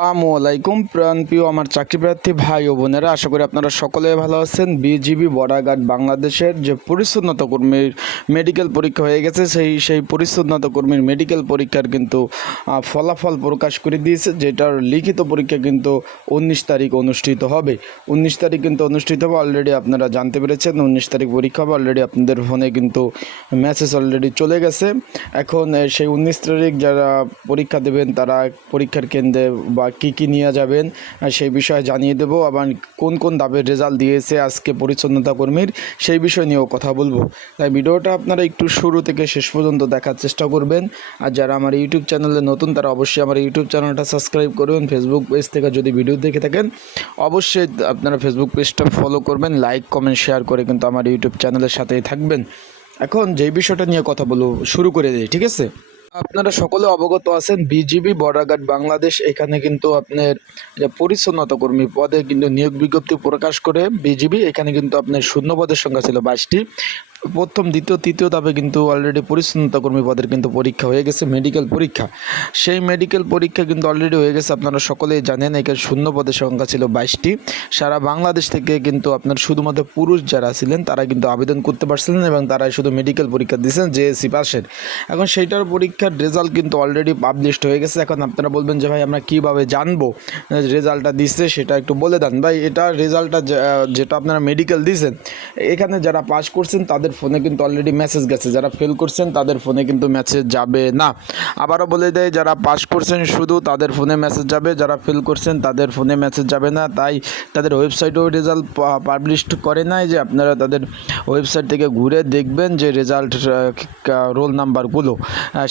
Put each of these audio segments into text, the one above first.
আসসালামু আলাইকুম প্রাণ প্রিয় আমার চাকরি প্রার্থী ভাই ও বোনেরা, আশা করি আপনারা সকলে ভালো আছেন। বিজিবি বর্ডার গার্ড বাংলাদেশের যে পরিচ্ছন্নতা কর্মীর মেডিকেল পরীক্ষা হয়ে গেছে, সেই সেই পরিচ্ছন্নতা কর্মীর মেডিকেল পরীক্ষার কিন্তু ফলাফল প্রকাশ করে দিয়েছে, যেটার লিখিত পরীক্ষা কিন্তু উনিশ তারিখ অনুষ্ঠিত হবে। উনিশ তারিখ কিন্তু অনুষ্ঠিত হবে অলরেডি আপনারা জানতে পেরেছেন, উনিশ তারিখ পরীক্ষা হবে অলরেডি আপনাদের ফোনে কিন্তু মেসেজ অলরেডি চলে গেছে। এখন সেই উনিশ তারিখ যারা পরীক্ষা দেবেন, তারা পরীক্ষার কেন্দ্রে বা কী কী নিয়ে যাবেন সেই বিষয়ে জানিয়ে দেবো। আবার কোন কোন দাবের রেজাল্ট দিয়েছে আজকে পরিচ্ছন্নতা কর্মীর, সেই বিষয় নিয়েও কথা বলব। তাই ভিডিওটা আপনারা একটু শুরু থেকে শেষ পর্যন্ত দেখার চেষ্টা করবেন। আর যারা আমার ইউটিউব চ্যানেলে নতুন, তারা অবশ্যই আমার ইউটিউব চ্যানেলটা সাবস্ক্রাইব করবেন। ফেসবুক পেজ থেকে যদি ভিডিও দেখে থাকেন, অবশ্যই আপনারা ফেসবুক পেজটা ফলো করবেন, লাইক, কমেন্ট, শেয়ার করে কিন্তু আমার ইউটিউব চ্যানেলের সাথেই থাকবেন। এখন যেই বিষয়টা নিয়ে কথা বলব, শুরু করে দিই, ঠিক আছে? আপনারা সকলে অবগত আছেন, বিজিবি বর্ডার গার্ড বাংলাদেশ এখানে কিন্তু আপনার পরিচ্ছন্নতা কর্মী পদে কিন্তু নিয়োগ বিজ্ঞপ্তি প্রকাশ করে বিজিবি এখানে কিন্তু আপনার শূন্য পদের সংখ্যা ছিল বাইশটি। প্রথম, দ্বিতীয়, তৃতীয় ধাপে কিন্তু অলরেডি পরিচ্ছন্নতা কর্মী পদের কিন্তু পরীক্ষা হয়ে গেছে মেডিকেল পরীক্ষা। সেই মেডিকেল পরীক্ষা কিন্তু অলরেডি হয়ে গেছে, আপনারা সকলেই জানেন, এখানে শূন্য পদের সংখ্যা ছিল বাইশটি। সারা বাংলাদেশ থেকে কিন্তু আপনার শুধুমাত্র পুরুষ যারা ছিলেন, তারা কিন্তু আবেদন করতে পারছিলেন এবং তারা শুধু মেডিকেল পরীক্ষা দিয়েছেন জেএসসি পাশের। এখন সেইটার পরীক্ষার রেজাল্ট কিন্তু অলরেডি পাবলিশড হয়ে গেছে। এখন আপনারা বলবেন যে, ভাই, আমরা কীভাবে জানব রেজাল্টটা দিচ্ছে? সেটা একটু বলে দেন। ভাই, এটা রেজাল্টটা যেটা আপনারা মেডিকেল দিয়েছেন, এখানে যারা পাস করছেন, তাদের ফোনে কিন্তু অলরেডি মেসেজ গেছে। যারা ফেল করছেন, তাদের ফোনে কিন্তু মেসেজ যাবে না। আবারও বলে দেয় যারা পাস করছেন শুধু তাদের ফোনে মেসেজ যাবে। যারা ফেল করছেন, তাদের ফোনে মেসেজ যাবে না। তাই তাদের ওয়েবসাইটেও রেজাল্ট পাবলিশ করে নাই যে আপনারা তাদের ওয়েবসাইট থেকে ঘুরে দেখবেন যে রেজাল্ট রোল নাম্বারগুলো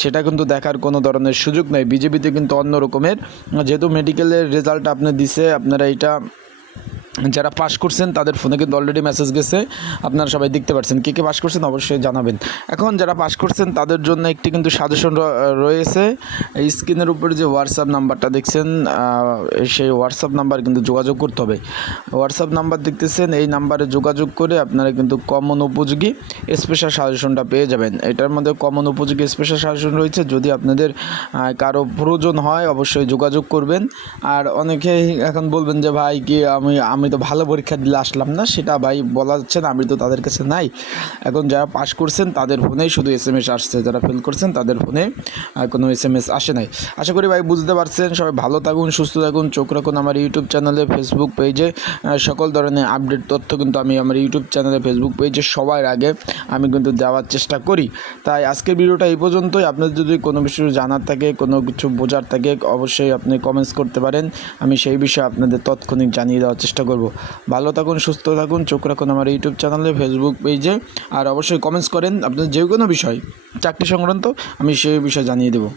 সেটা কিন্তু দেখার কোনো ধরনের সুযোগ নেই। বিজেপিতে কিন্তু অন্য রকমের। যেহেতু মেডিকেলের রেজাল্ট আপনি দিছে, আপনারা এটা যারা পাস করছেন, তাদের ফোনে কিন্তু অলরেডি মেসেজ গেছে। আপনারা সবাই দেখতে পাচ্ছেন। কে কে পাস করছেন অবশ্যই জানাবেন। এখন যারা পাস করছেন, তাদের জন্য একটি কিন্তু সাজেশন রয়েছে। এই স্ক্রিনের উপরে যে হোয়াটসঅ্যাপ নাম্বারটা দেখছেন সেই হোয়াটসঅ্যাপ নাম্বার কিন্তু যোগাযোগ করতে হবে। হোয়াটসঅ্যাপ নাম্বার দেখতেছেন, এই নাম্বারে যোগাযোগ করে আপনারা কিন্তু কমন উপযোগী স্পেশাল সাজেশনটা পেয়ে যাবেন। এটার মধ্যে কমন উপযোগী স্পেশাল সাজেশন রয়েছে। যদি আপনাদের কারও প্রয়োজন হয়, অবশ্যই যোগাযোগ করবেন। আর অনেকেই এখন বলবেন যে, ভাই, কি আমি আমি তো ভালো পরীক্ষা দিলে আসলাম না, সেটা ভাই বলা যাচ্ছে না আমি তো তাদের কাছে নাই। এখন যারা পাশ করছেন, তাদের ফোনেই শুধু এস এম এস আসছে, যারা ফেল করছেন, তাদের ফোনে কোনো এস এম এস আসে নাই। আশা করি ভাই বুঝতে পারছেন, সবাই ভালো থাকুন, সুস্থ থাকুন, চোখ রাখুন আমার ইউটিউব চ্যানেলে ফেসবুক পেজে সকল ধরনের আপডেট তথ্য কিন্তু আমি আমার ইউটিউব চ্যানেলে ফেসবুক পেজে সবার আগে আমি কিন্তু দেওয়ার চেষ্টা করি। তাই আজকের ভিডিওটা এই পর্যন্তই। আপনাদের যদি কোনো কিছু জানার থাকে, কোনো কিছু বোঝার থাকে, অবশ্যই আপনি কমেন্টস করতে পারেন। আমি সেই বিষয়ে আপনাদের তৎক্ষণিক জানিয়ে দেওয়ার চেষ্টা করব। ভালো থাকুন, সুস্থ থাকুন, চোখ রাখুন আমার ইউটিউব চ্যানেলে ফেসবুক পেজে আর অবশ্যই কমেন্টস করেন আপনাদের যে কোনো বিষয়, চাকরি সংক্রান্ত, আমি সেই বিষয়ে জানিয়ে দেবো।